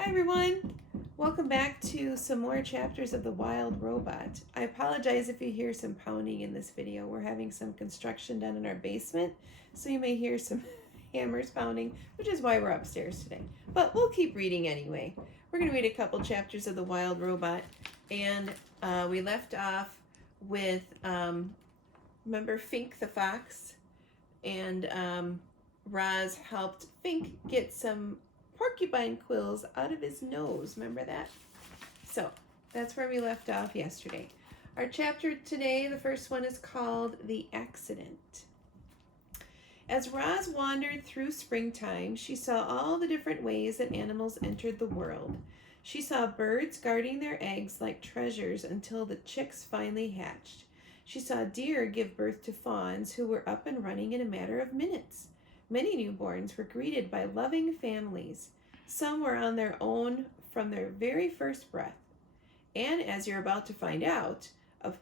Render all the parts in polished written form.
Hi everyone! Welcome back to some more chapters of The Wild Robot. I apologize if you hear some pounding in this video. We're having some construction done in our basement, so you may hear some hammers pounding, which is why we're upstairs today. But we'll keep reading anyway. We're going to read a couple chapters of The Wild Robot, and we left off with, remember Fink the fox? And Roz helped Fink get some porcupine quills out of his nose. Remember that? So that's where we left off yesterday. Our chapter today, the first one, is called The Accident. As Roz wandered through springtime, she saw all the different ways that animals entered the world. She saw birds guarding their eggs like treasures until the chicks finally hatched. She saw deer give birth to fawns who were up and running in a matter of minutes. Many newborns were greeted by loving families. Some were on their own from their very first breath. And as you're about to find out, a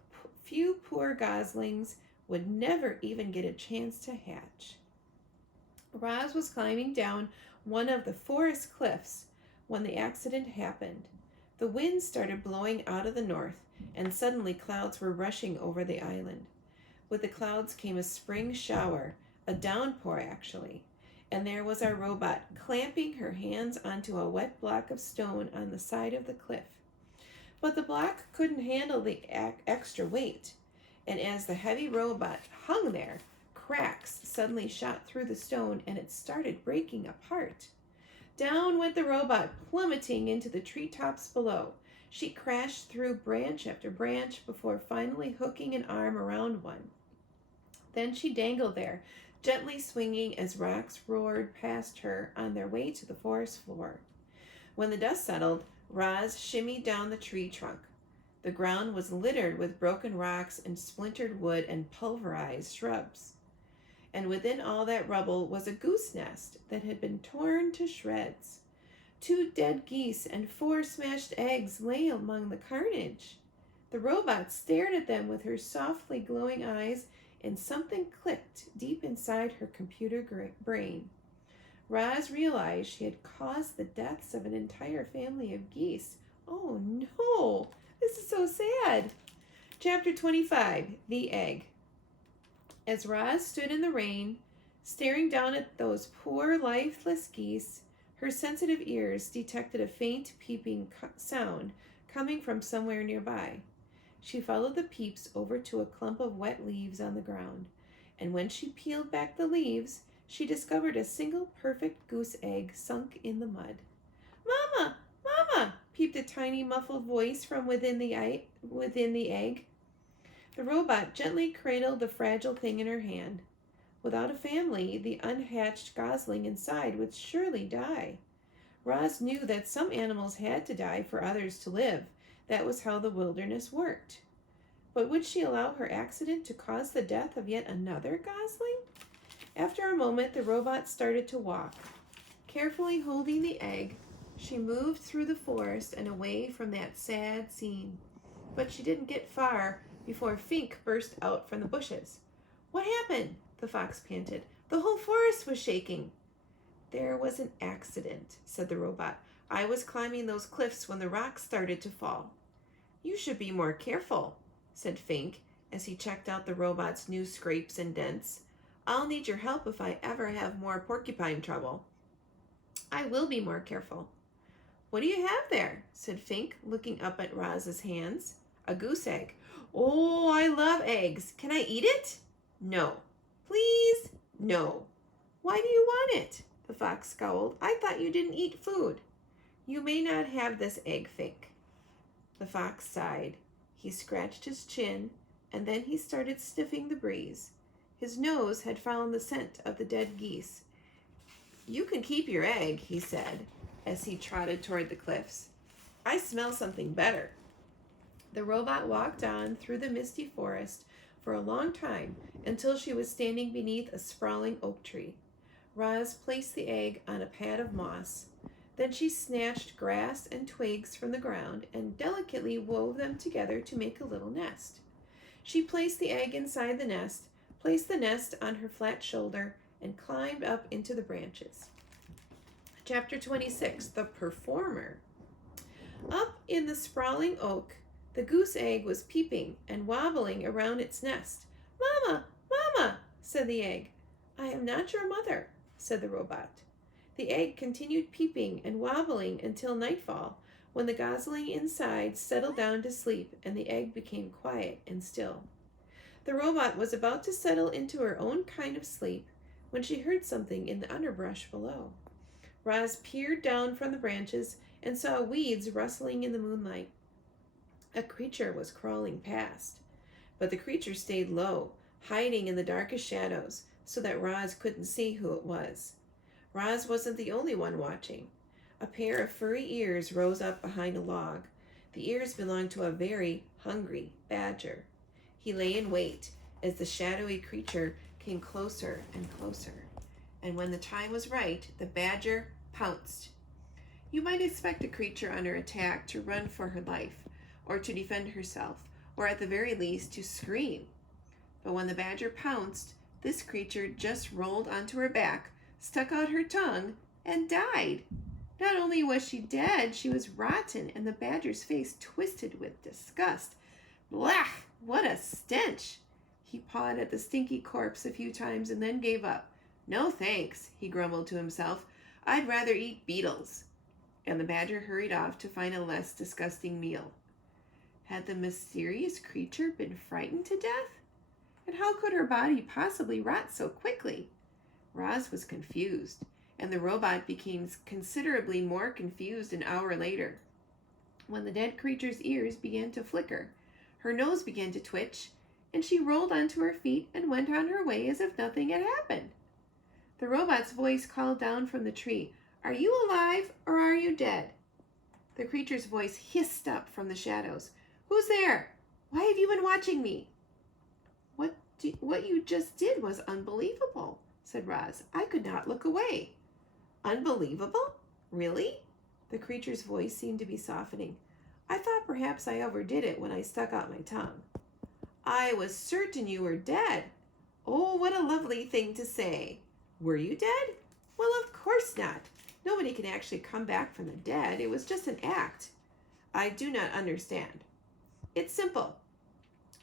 few poor goslings would never even get a chance to hatch. Roz was climbing down one of the forest cliffs when the accident happened. The wind started blowing out of the north, and suddenly clouds were rushing over the island. With the clouds came a spring shower, a downpour actually, and there was our robot clamping her hands onto a wet block of stone on the side of the cliff. But the block couldn't handle the extra weight, and as the heavy robot hung there, cracks suddenly shot through the stone and it started breaking apart. Down went the robot, plummeting into the treetops below. She crashed through branch after branch before finally hooking an arm around one. Then she dangled there, gently swinging as rocks roared past her on their way to the forest floor. When the dust settled, Roz shimmied down the tree trunk. The ground was littered with broken rocks and splintered wood and pulverized shrubs. And within all that rubble was a goose nest that had been torn to shreds. 2 dead geese and 4 smashed eggs lay among the carnage. The robot stared at them with her softly glowing eyes, and something clicked deep inside her computer brain. Roz realized she had caused the deaths of an entire family of geese. Oh no, this is so sad. Chapter 25, The Egg. As Roz stood in the rain, staring down at those poor lifeless geese, her sensitive ears detected a faint peeping sound coming from somewhere nearby. She followed the peeps over to a clump of wet leaves on the ground, and when she peeled back the leaves, she discovered a single perfect goose egg sunk in the mud. "Mama! Mama!" peeped a tiny muffled voice from within the egg. The robot gently cradled the fragile thing in her hand. Without a family, the unhatched gosling inside would surely die. Roz knew that some animals had to die for others to live. That was how the wilderness worked. But would she allow her accident to cause the death of yet another gosling? After a moment, the robot started to walk. Carefully holding the egg, she moved through the forest and away from that sad scene. But she didn't get far before Fink burst out from the bushes. "What happened?" the fox panted. "The whole forest was shaking." "There was an accident," said the robot. "I was climbing those cliffs when the rocks started to fall." "You should be more careful," said Fink as he checked out the robot's new scrapes and dents. "I'll need your help if I ever have more porcupine trouble." "I will be more careful." "What do you have there?" said Fink, looking up at Roz's hands. "A goose egg." "Oh, I love eggs. Can I eat it?" "No." "Please?" "No." "Why do you want it?" The fox scowled. "I thought you didn't eat food." "You may not have this egg, Fink." The fox sighed. He scratched his chin, and then he started sniffing the breeze. His nose had found the scent of the dead geese. "You can keep your egg," he said, as he trotted toward the cliffs. "I smell something better." The robot walked on through the misty forest for a long time until she was standing beneath a sprawling oak tree. Roz placed the egg on a pad of moss. Then she snatched grass and twigs from the ground and delicately wove them together to make a little nest. She placed the egg inside the nest, placed the nest on her flat shoulder, and climbed up into the branches. Chapter 26, The Performer. Up in the sprawling oak, the goose egg was peeping and wobbling around its nest. "Mama, Mama," said the egg. "I am not your mother," said the robot. The egg continued peeping and wobbling until nightfall, when the gosling inside settled down to sleep and the egg became quiet and still. The robot was about to settle into her own kind of sleep when she heard something in the underbrush below. Roz peered down from the branches and saw weeds rustling in the moonlight. A creature was crawling past, but the creature stayed low, hiding in the darkest shadows so that Roz couldn't see who it was. Roz wasn't the only one watching. A pair of furry ears rose up behind a log. The ears belonged to a very hungry badger. He lay in wait as the shadowy creature came closer and closer. And when the time was right, the badger pounced. You might expect a creature under attack to run for her life, or to defend herself, or at the very least to scream. But when the badger pounced, this creature just rolled onto her back, stuck out her tongue, and died. Not only was she dead, she was rotten, and the badger's face twisted with disgust. Blah! What a stench! He pawed at the stinky corpse a few times and then gave up. "No thanks," he grumbled to himself. "I'd rather eat beetles." And the badger hurried off to find a less disgusting meal. Had the mysterious creature been frightened to death? And how could her body possibly rot so quickly? Roz was confused, and the robot became considerably more confused an hour later, when the dead creature's ears began to flicker, her nose began to twitch, and she rolled onto her feet and went on her way as if nothing had happened. The robot's voice called down from the tree, "Are you alive or are you dead?" The creature's voice hissed up from the shadows, "Who's there? Why have you been watching me?" What you just did was unbelievable," said Roz. "I could not look away." "Unbelievable? Really?" The creature's voice seemed to be softening. "I thought perhaps I overdid it when I stuck out my tongue." "I was certain you were dead." "Oh, what a lovely thing to say. Were you dead?" "Well, of course not. Nobody can actually come back from the dead. It was just an act." "I do not understand." "It's simple.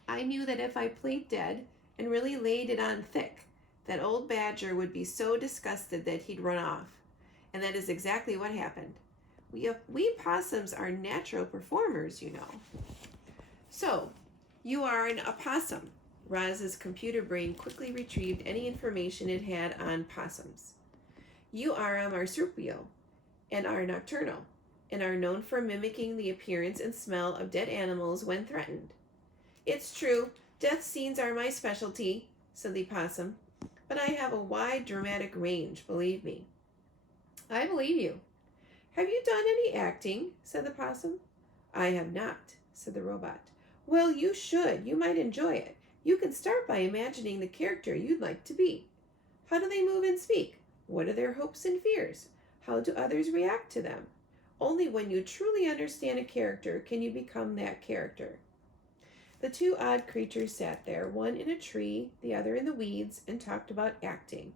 I knew that if I played dead and really laid it on thick, that old badger would be so disgusted that he'd run off. And that is exactly what happened. We possums are natural performers, you know." "So, you are an opossum." Roz's computer brain quickly retrieved any information it had on possums. "You are a marsupial and are nocturnal, and are known for mimicking the appearance and smell of dead animals when threatened." "It's true. Death scenes are my specialty," said the possum. "But I have a wide dramatic range, believe me." "I believe you." "Have you done any acting?" said the possum. "I have not," said the robot. "Well, you should. You might enjoy it. You can start by imagining the character you'd like to be. How do they move and speak? What are their hopes and fears? How do others react to them? Only when you truly understand a character can you become that character." The two odd creatures sat there, one in a tree, the other in the weeds, and talked about acting.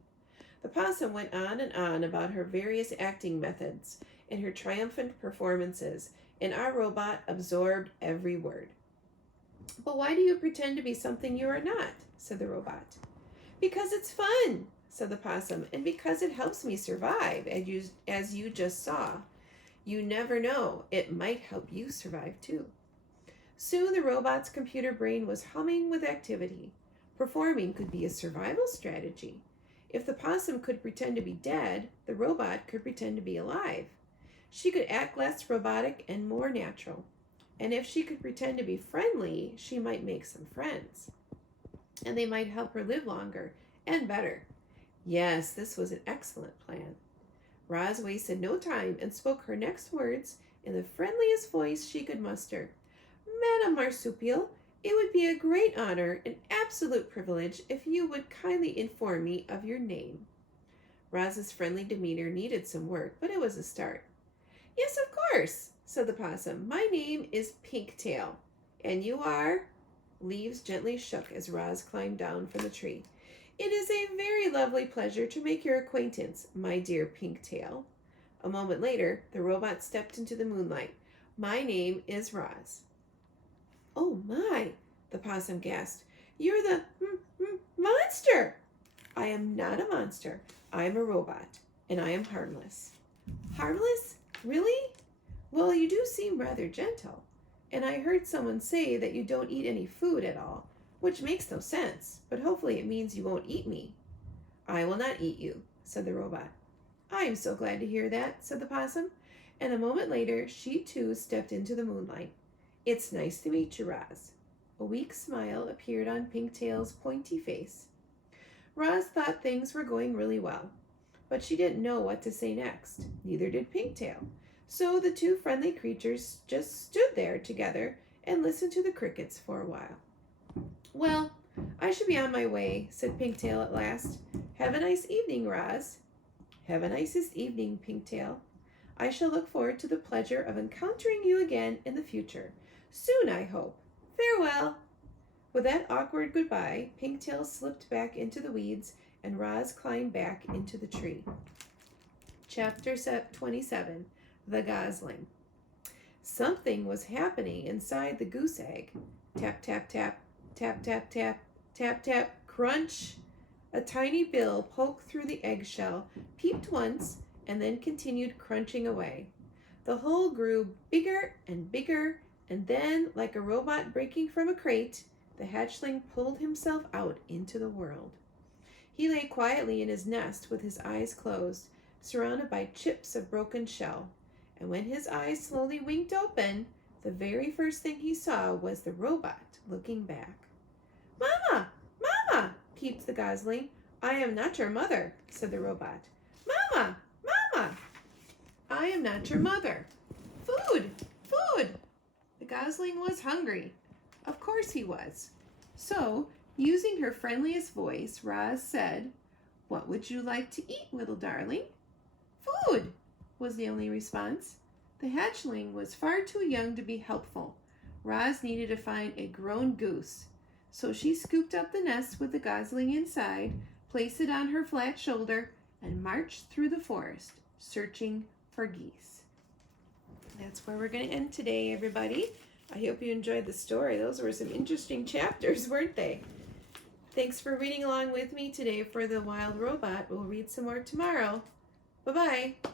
The possum went on and on about her various acting methods and her triumphant performances, and our robot absorbed every word. "But why do you pretend to be something you are not?" said the robot. "Because it's fun," said the possum, "and because it helps me survive, as you just saw. You never know, it might help you survive too." Soon the robot's computer brain was humming with activity. Performing could be a survival strategy. If the possum could pretend to be dead, the robot could pretend to be alive. She could act less robotic and more natural. And if she could pretend to be friendly, she might make some friends. And they might help her live longer and better. Yes, this was an excellent plan. Roz wasted no time and spoke her next words in the friendliest voice she could muster. "Madam Marsupial, it would be a great honor, an absolute privilege, if you would kindly inform me of your name." Roz's friendly demeanor needed some work, but it was a start. "Yes, of course," said the possum. "My name is Pinktail. And you are?" Leaves gently shook as Roz climbed down from the tree. "It is a very lovely pleasure to make your acquaintance, my dear Pinktail. A moment later, the robot stepped into the moonlight. My name is Roz. Oh my, the possum gasped. You're the monster. I am not a monster. I am a robot, and I am harmless. Harmless? Really? Well, you do seem rather gentle. And I heard someone say that you don't eat any food at all, which makes no sense, but hopefully it means you won't eat me. I will not eat you, said the robot. I am so glad to hear that, said the possum, and a moment later she too stepped into the moonlight. It's nice to meet you, Roz. A weak smile appeared on Pinktail's pointy face. Roz thought things were going really well, but she didn't know what to say next. Neither did Pinktail. So the two friendly creatures just stood there together and listened to the crickets for a while. Well, I should be on my way, said Pinktail at last. Have a nice evening, Roz. Have a nicest evening, Pinktail. I shall look forward to the pleasure of encountering you again in the future. Soon, I hope. Farewell. With that awkward goodbye, Pinktail slipped back into the weeds and Roz climbed back into the tree. Chapter 27. The Gosling. Something was happening inside the goose egg. Tap, tap, tap, tap, tap, tap, tap, tap, crunch. A tiny bill poked through the eggshell, peeped once, and then continued crunching away. The hole grew bigger and bigger, and then, like a robot breaking from a crate, the hatchling pulled himself out into the world. He lay quietly in his nest with his eyes closed, surrounded by chips of broken shell. And when his eyes slowly winked open, the very first thing he saw was the robot looking back. Mama! Mama! Peeped the gosling. I am not your mother, said the robot. Mama! Mama! I am not your mother. Food! Food! The gosling was hungry. Of course he was. So, using her friendliest voice, Roz said, What would you like to eat, little darling? Food! Was the only response. The hatchling was far too young to be helpful. Roz needed to find a grown goose. So she scooped up the nest with the gosling inside, placed it on her flat shoulder, and marched through the forest, searching for geese. That's where we're going to end today, everybody. I hope you enjoyed the story. Those were some interesting chapters, weren't they? Thanks for reading along with me today for The Wild Robot. We'll read some more tomorrow. Bye-bye.